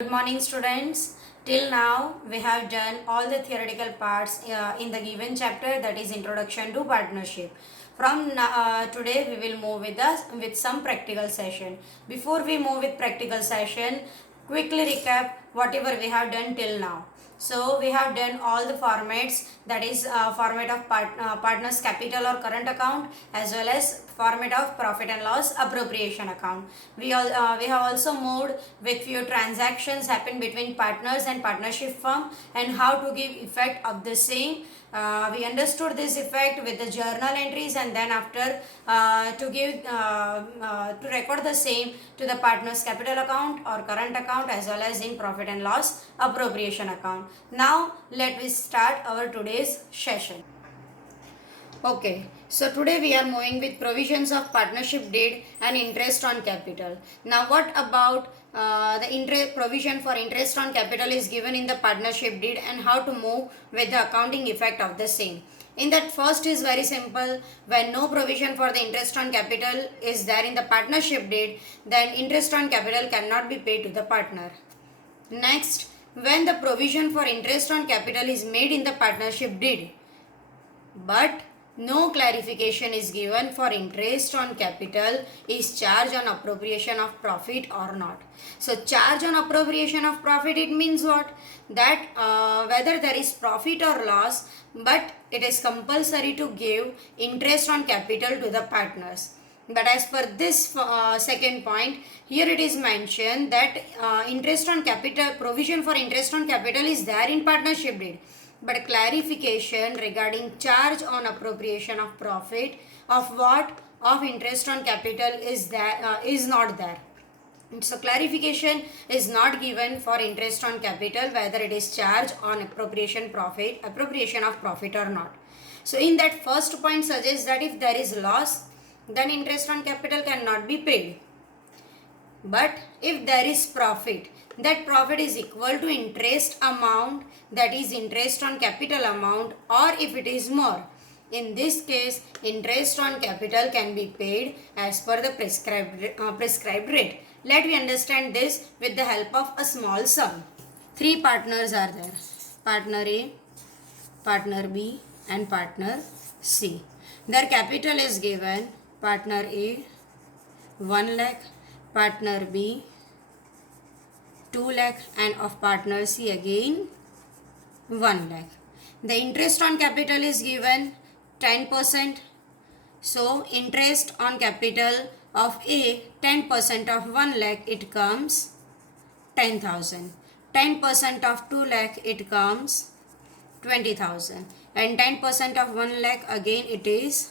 Good morning, students. Till now, we have done all the theoretical parts in the given chapter, that is Introduction to Partnership. From today, we will move with some practical session. Before we move with practical session, quickly recap whatever we have done till now. So we have done all the formats, that is format of partners capital or current account, as well as format of profit and loss appropriation account. We have also moved with few transactions happen between partners and partnership firm and how to give effect of the same. We understood this effect with the journal entries, and then after to record the same to the partner's capital account or current account, as well as in profit and loss appropriation account. Now let us start our today's session. Okay, so today we are moving with provisions of partnership deed and interest on capital. Now, what about the provision for interest on capital is given in the partnership deed, and how to move with the accounting effect of the same. In that, first is very simple. When no provision for the interest on capital is there in the partnership deed, then interest on capital cannot be paid to the partner. Next, when the provision for interest on capital is made in the partnership deed, but no clarification is given for interest on capital is charge on appropriation of profit or not. So charge on appropriation of profit, it means what? That whether there is profit or loss, but it is compulsory to give interest on capital to the partners. But as per this second point, here it is mentioned that interest on capital, provision for interest on capital is there in partnership deed, but clarification regarding charge on appropriation of profit of what? Of interest on capital is not there. So clarification is not given for interest on capital, whether it is charge on appropriation of profit or not. So in that, first point suggests that if there is loss, then interest on capital cannot be paid. But if there is profit, that profit is equal to interest amount, that is interest on capital amount, or if it is more, in this case interest on capital can be paid as per the prescribed rate. Let me understand this with the help of a small sum. Three partners are there: partner A, partner B, and partner C. Their capital is given: partner A 1 lakh, partner B 2 lakh, and of partner C again 1 lakh. The interest on capital is given 10%. So interest on capital of A, 10% of 1 lakh, it comes 10,000. 10% of 2 lakh, it comes 20,000. And 10% of 1 lakh, again it is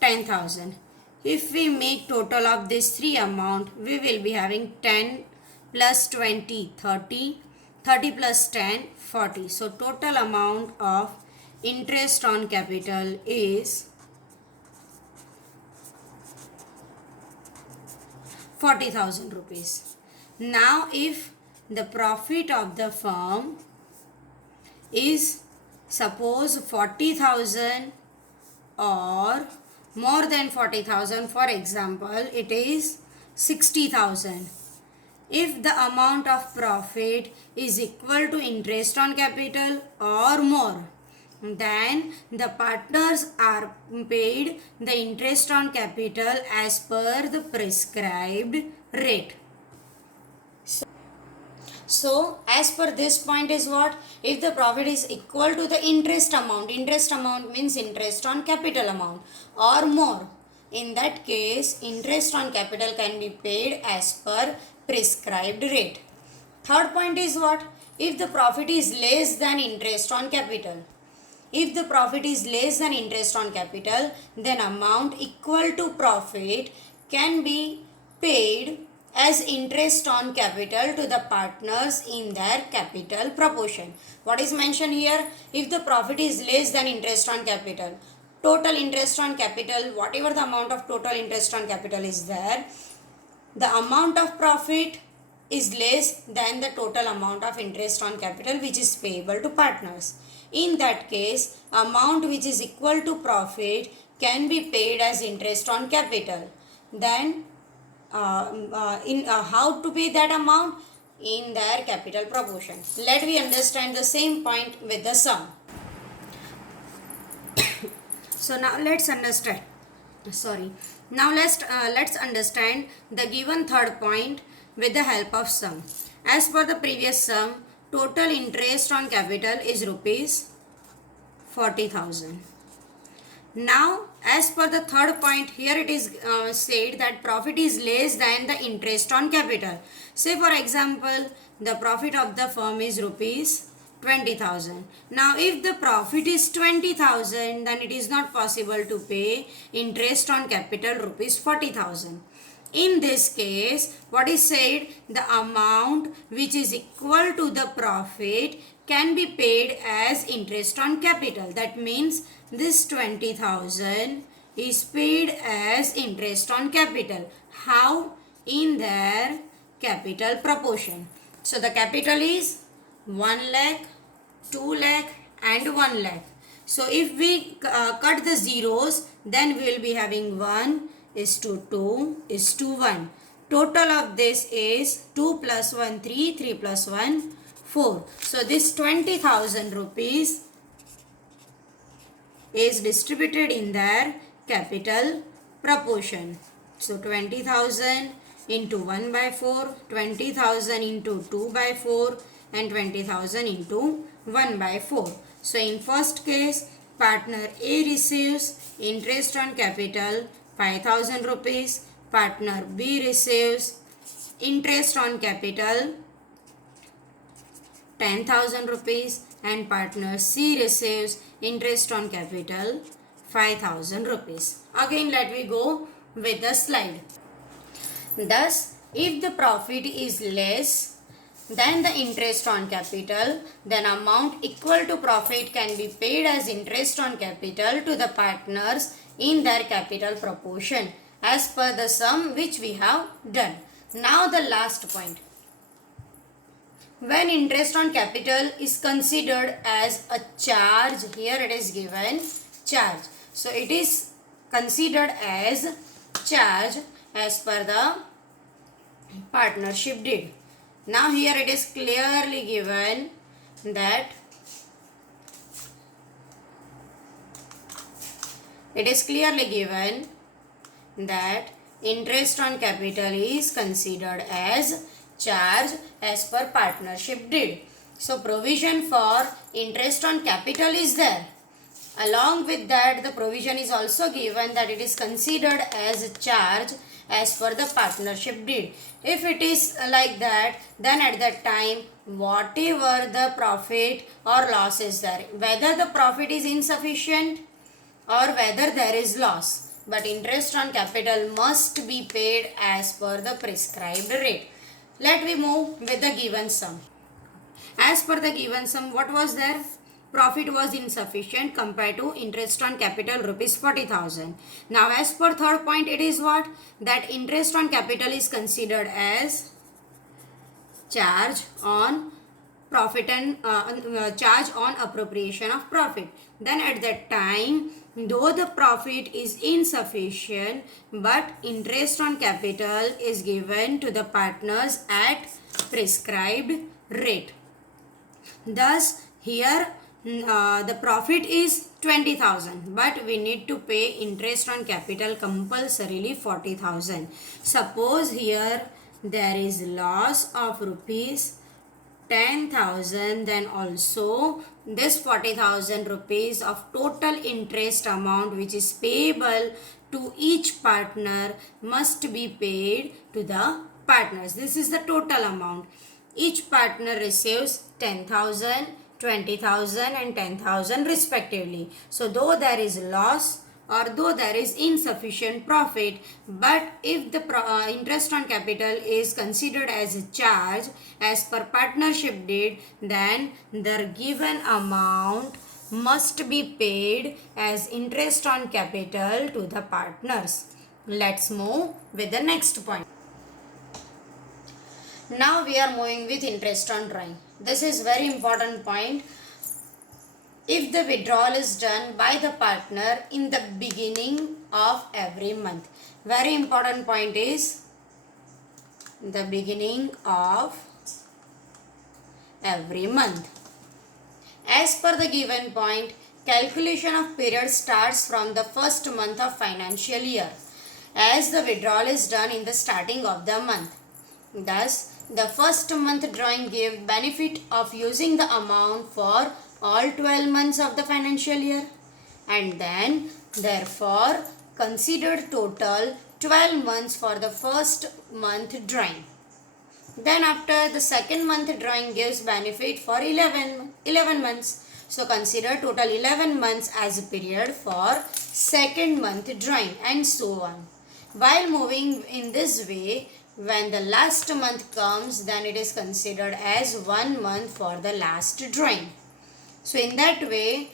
10,000. If we make total of this three amount, we will be having 10 plus 20, 30, 30 plus 10, 40. So total amount of interest on capital is 40,000 rupees. Now if the profit of the firm is suppose 40,000 or more than 40,000, for example it is 60,000. If the amount of profit is equal to interest on capital or more, then the partners are paid the interest on capital as per the prescribed rate. So as per this point is what? If the profit is equal to the interest amount means interest on capital amount, or more, in that case interest on capital can be paid as per prescribed rate. Third point is what? If the profit is less than interest on capital. If the profit is less than interest on capital, then amount equal to profit can be paid as interest on capital to the partners in their capital proportion. What is mentioned here? If the profit is less than interest on capital, total interest on capital, whatever the amount of total interest on capital is there, the amount of profit is less than the total amount of interest on capital which is payable to partners. In that case, amount which is equal to profit can be paid as interest on capital. Then how to pay that amount? in their capital proportion. Let me understand the same point with the sum. So now let's understand. Sorry. Now let's understand the given third point with the help of sum. As per the previous sum, total interest on capital is rupees 40,000. Now, as per the third point, here it is said that profit is less than the interest on capital. Say for example, the profit of the firm is rupees 20,000. Now, if the profit is 20,000, then it is not possible to pay interest on capital rupees 40,000. In this case, what is said, the amount which is equal to the profit can be paid as interest on capital. That means this 20,000 is paid as interest on capital. How? In their capital proportion. So the capital is 1 lakh, 2 lakh and 1 lakh. So if we cut the zeros, then we will be having 1 is to 2 is to 1. Total of this is 2 plus 1 3, 3 plus 1 4. So this 20,000 rupees is distributed in their capital proportion. So 20,000 into 1 by 4, 20,000 into 2 by 4 and 20,000 into 1 by 4. So in first case, partner A receives interest on capital 5,000 rupees. Partner B receives interest on capital 10,000 rupees and partner C receives interest on capital 5,000 rupees. Again, let me go with the slide. Thus, if the profit is less than the interest on capital, then amount equal to profit can be paid as interest on capital to the partners in their capital proportion as per the sum which we have done. Now the last point. When interest on capital is considered as a charge, here it is given charge. So it is considered as charge as per the partnership deed. Now here it is clearly given that interest on capital is considered as charge as per partnership deed. So provision for interest on capital is there. Along with that, the provision is also given that it is considered as charge as per the partnership deed. If it is like that, then at that time, whatever the profit or loss is there, whether the profit is insufficient or whether there is loss, but interest on capital must be paid as per the prescribed rate. Let me move with the given sum. As per the given sum, what was there? Profit was insufficient compared to interest on capital rupees 40,000. Now as per third point, it is what? That interest on capital is considered as charge on profit and charge on appropriation of profit. Then at that time, though the profit is insufficient, but interest on capital is given to the partners at prescribed rate. Thus here the profit is 20,000, but we need to pay interest on capital compulsorily 40,000. Suppose here there is loss of rupees 10,000, then also this 40,000 rupees of total interest amount which is payable to each partner must be paid to the partners. This is the total amount. Each partner receives 10,000, 20,000 and 10,000 respectively. So though there is loss or though there is insufficient profit, but if the interest on capital is considered as a charge as per partnership deed, then the given amount must be paid as interest on capital to the partners. Let's move with the next point. Now we are moving with interest on drawing. This is very important point. If the withdrawal is done by the partner in the beginning of every month. Very important point is the beginning of every month. As per the given point, calculation of period starts from the first month of financial year, as the withdrawal is done in the starting of the month. Thus, the first month drawing gives benefit of using the amount for all 12 months of the financial year, and then therefore consider total 12 months for the first month drawing. Then after the second month drawing gives benefit for 11 months. So consider total 11 months as a period for second month drawing, and so on. While moving in this way, when the last month comes, then it is considered as 1 month for the last drawing. So in that way,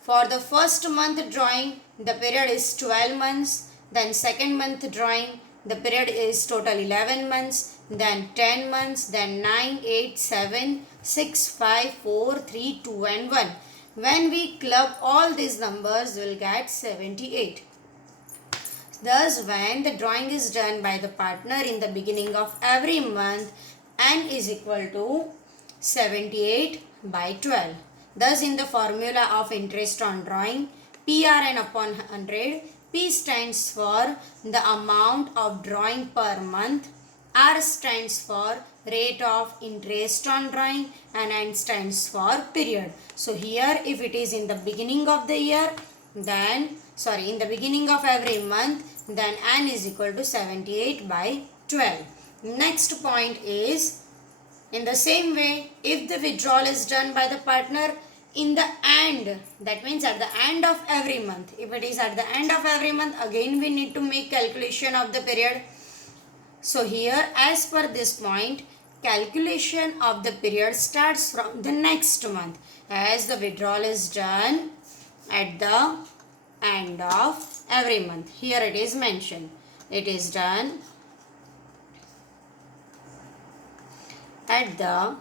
for the first month drawing, the period is 12 months. Then second month drawing, the period is total 11 months. Then 10 months. Then 9, 8, 7, 6, 5, 4, 3, 2 and 1. When we club all these numbers, we will get 78. Thus, when the drawing is done by the partner in the beginning of every month, n is equal to 78 by 12. Thus, in the formula of interest on drawing, PRN upon 100, P stands for the amount of drawing per month, R stands for rate of interest on drawing, and N stands for period. So, here if it is in the beginning of the year, then in the beginning of every month, then N is equal to 78 by 12. Next point is, in the same way, if the withdrawal is done by the partner in the end, that means at the end of every month. If it is at the end of every month, again we need to make calculation of the period. So here, as per this point, calculation of the period starts from the next month, as the withdrawal is done at the end of every month. Here it is mentioned. It is done at the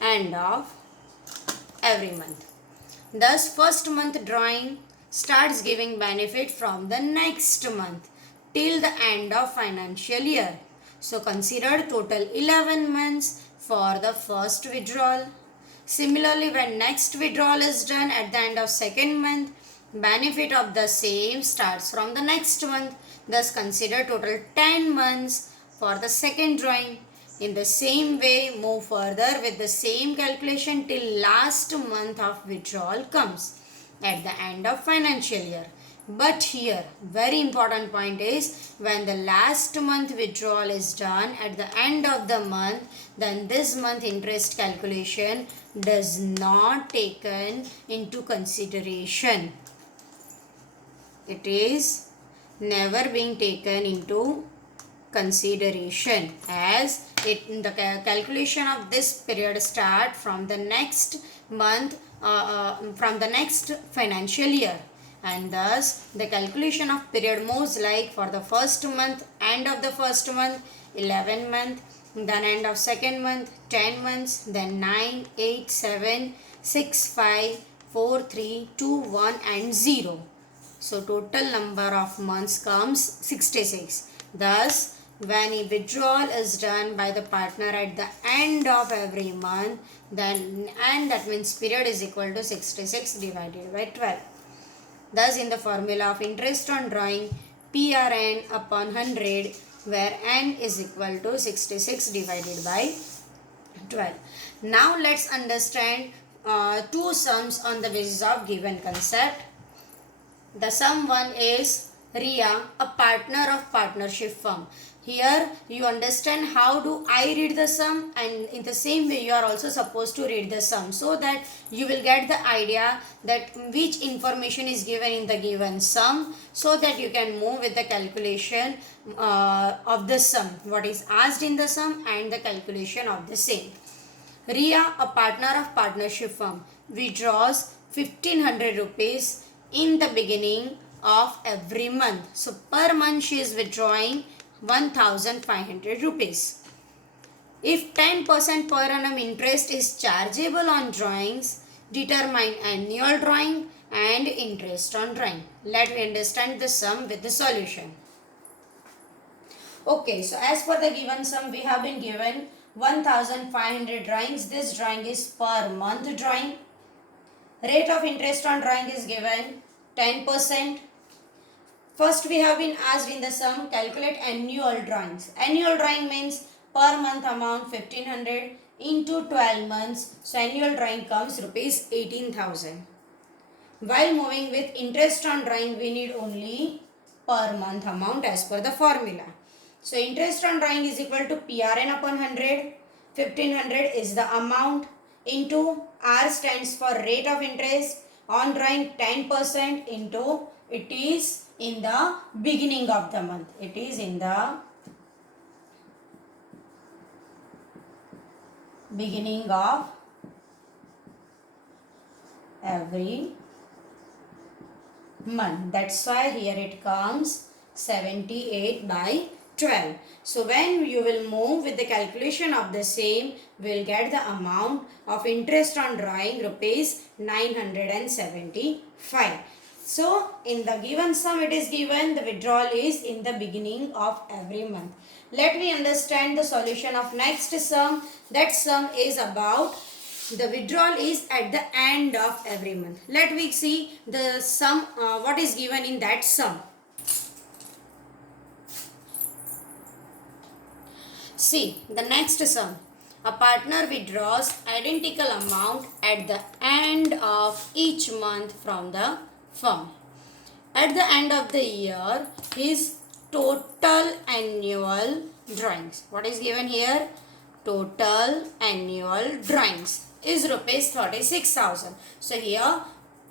end of every month. Thus, first month drawing starts giving benefit from the next month till the end of financial year. So, consider total 11 months for the first withdrawal. Similarly, when next withdrawal is done at the end of second month, benefit of the same starts from the next month. Thus, consider total 10 months for the second drawing. In the same way, move further with the same calculation till last month of withdrawal comes at the end of financial year. But here, very important point is, when the last month withdrawal is done at the end of the month, then this month interest calculation does not taken into consideration. It is never being taken into consideration, as the calculation of this period start from the next month, from the next financial year, and thus the calculation of period moves like for the first month, end of the first month 11 month, then end of second month 10 months, then 9, 8, 7, 6, 5, 4, 3, 2, 1 and 0. So total number of months comes 66. Thus, when a withdrawal is done by the partner at the end of every month, then that means period is equal to 66 divided by 12. Thus, in the formula of interest on drawing, PRN upon 100, where N is equal to 66 divided by 12. Now, let's understand two sums on the basis of given concept. The sum one is RIA, a partner of partnership firm. Here you understand how do I read the sum, and in the same way you are also supposed to read the sum, so that you will get the idea that which information is given in the given sum, so that you can move with the calculation of the sum, what is asked in the sum and the calculation of the same. RIA, a partner of partnership firm, withdraws 1500 rupees in the beginning of every month. So per month she is withdrawing 1500 rupees. If 10% per annum interest is chargeable on drawings, determine annual drawing and interest on drawing. Let me understand the sum with the solution. Okay, so as per the given sum, we have been given 1500 drawings. This drawing is per month drawing. Rate of interest on drawing is given 10%. First we have been asked in the sum, calculate annual drawings. Annual drawing means per month amount 1500 into 12 months. So annual drawing comes rupees 18,000. While moving with interest on drawing, we need only per month amount as per the formula. So interest on drawing is equal to PRN upon 100. 1500 is the amount into R stands for rate of interest on drawing 10% into it is in the beginning of the month. It is in the beginning of every month. That's why here it comes 78 by 12. So when you will move with the calculation of the same, we will get the amount of interest on drawing rupees 975. So in the given sum it is given the withdrawal is in the beginning of every month. Let me understand the solution of next sum. That sum is about the withdrawal is at the end of every month. Let me see the sum what is given in that sum. See the next sum. A partner withdraws identical amount at the end of each month from the firm. At the end of the year, his total annual drawings. What is given here? Total annual drawings is rupees 36,000. So here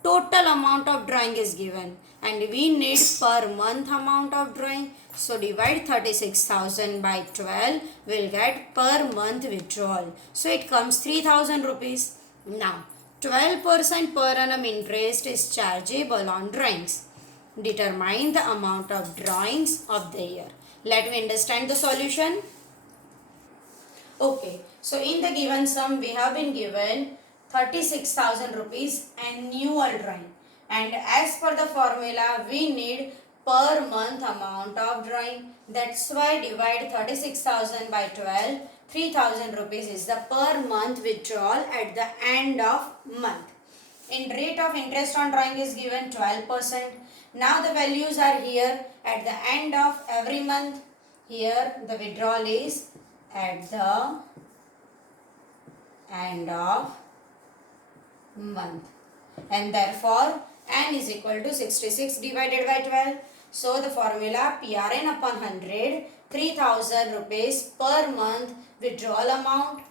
total amount of drawing is given and we need per month amount of drawing. So divide 36,000 by 12, we'll get per month withdrawal. So it comes 3,000 rupees. Now 12% per annum interest is chargeable on drawings. Determine the amount of drawings of the year. Let me understand the solution. Okay, so in the given sum we have been given 36,000 rupees annual drawing, and as per the formula we need per month amount of drawing. That's why divide 36,000 by 12. 3,000 rupees is the per month withdrawal at the end of month. In rate of interest on drawing is given 12%. Now the values are here at the end of every month. Here the withdrawal is at the end of month, and therefore n is equal to 66 divided by 12. So the formula PRN upon 100, 3,000 rupees per month withdrawal amount,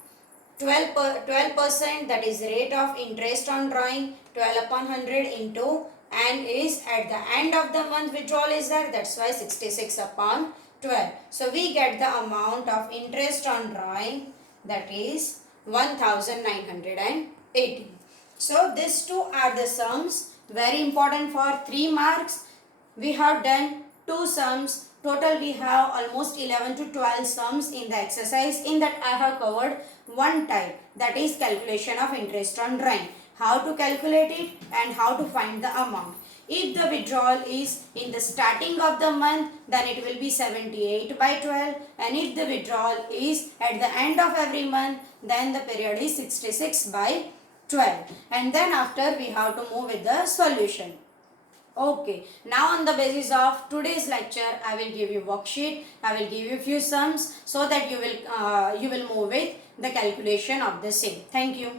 12% that is rate of interest on drawing, 12 upon 100 into n is at the end of the month withdrawal is there, that's why 66 upon 12. So we get the amount of interest on drawing, that is 1980. So these two are the sums, very important for 3 marks. We have done 2 sums. Total we have almost 11 to 12 sums in the exercise. In that I have covered one type, that is calculation of interest on drawing. How to calculate it and how to find the amount. If the withdrawal is in the starting of the month, then it will be 78 by 12, and if the withdrawal is at the end of every month, then the period is 66 by 12. And then after we have to move with the solution. Okay, now on the basis of today's lecture, I will give you worksheet, I will give you few sums so that you will move with the calculation of the same. Thank you.